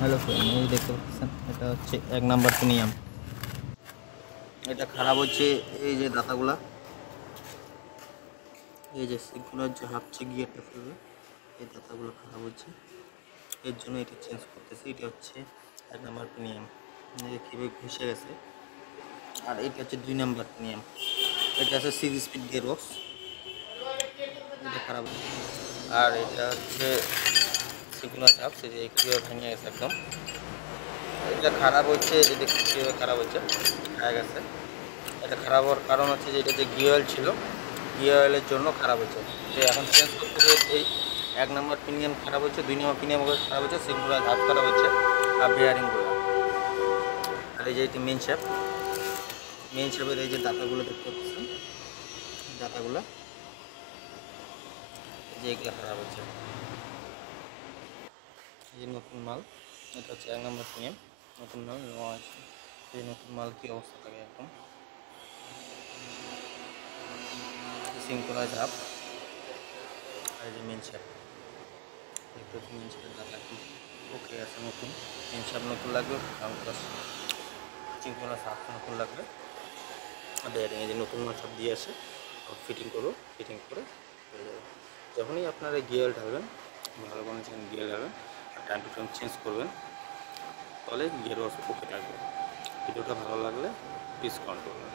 Hello friend, এই দেখতে পাচ্ছেন এটা হচ্ছে 1 নাম্বার প্রিমিয়াম। এটা খারাপ হচ্ছে এই যে দাতাগুলা, এই যে সিগুলার যে হাফছে গিয়ারটা ফেলবে, এই দাতাগুলো খারাপ হচ্ছে, এর জন্য এটা চেঞ্জ করতেছি। এটা হচ্ছে 1 নাম্বার প্রিমিয়াম, কীভাবে ঘুষে গেছে। আর এটা হচ্ছে 2 নাম্বার প্রিমিয়াম, এটা আছে 6 স্পিড গিয়ার বক্স, এটা খারাপ। আর এটা হচ্ছে সিগুলার হাফ, সেটা কীভাবে ভেঙে গেছে একদম। এটা খারাপ হচ্ছে, যে দেখতে কীভাবে খারাপ হচ্ছে, হয়ে গেছে। এটা খারাপ হওয়ার কারণ হচ্ছে যে এটা যে গিয়ার অয়েল ছিল, গিয়ার অয়েলের জন্য খারাপ হচ্ছে। তো এখন চেঞ্জ করতে হবে। এই 1 নাম্বার প্রিমিয়াম খারাপ হচ্ছে, 2 নাম্বার প্রিমিয়াম খারাপ হচ্ছে, সিগুলার হাফ খারাপ হচ্ছে, আর বেয়ারিংগুলো। আর এই যে এটি মেন শেপের এই যে দাতাগুলো দেখতে পাচ্ছেন, দাতাগুলো এই যে এগুলো খারাপ হচ্ছে। এই যে নতুন মাল, এটা হচ্ছে 1 নাম্বার প্রিমিয়াম, নতুন মাল নেওয়া আছে। এই নতুন মাল কী অবস্থা থাকে একদম। সিঙ্ক্রোনাইজ হাফ, আর এই যে মেন শেপ দেখতে হচ্ছে, মেন শেপের দাতা কি ওকে আছে, নতুন মেন শেপ নতুন লাগবে, কারণ প্লাস সিঙ্ক্রোনাইজ হাফ নতুন লাগবে। আর বেয়ারিং এই যে নতুন মাল সব দিয়ে আসে, ফিটিং করবো, ফিটিং করে হয়ে যাবে। যখনই আপনারা গিয়ার ঢালবেন, ভালো কন্ডিশন গিয়ার ঢালবেন আর টাইম টু টাইম চেঞ্জ করবেন, তাহলে গিয়ার ওকে থাকবে। ভিডিওটা ভালো লাগলে প্লিজ কমেন্ট করবেন।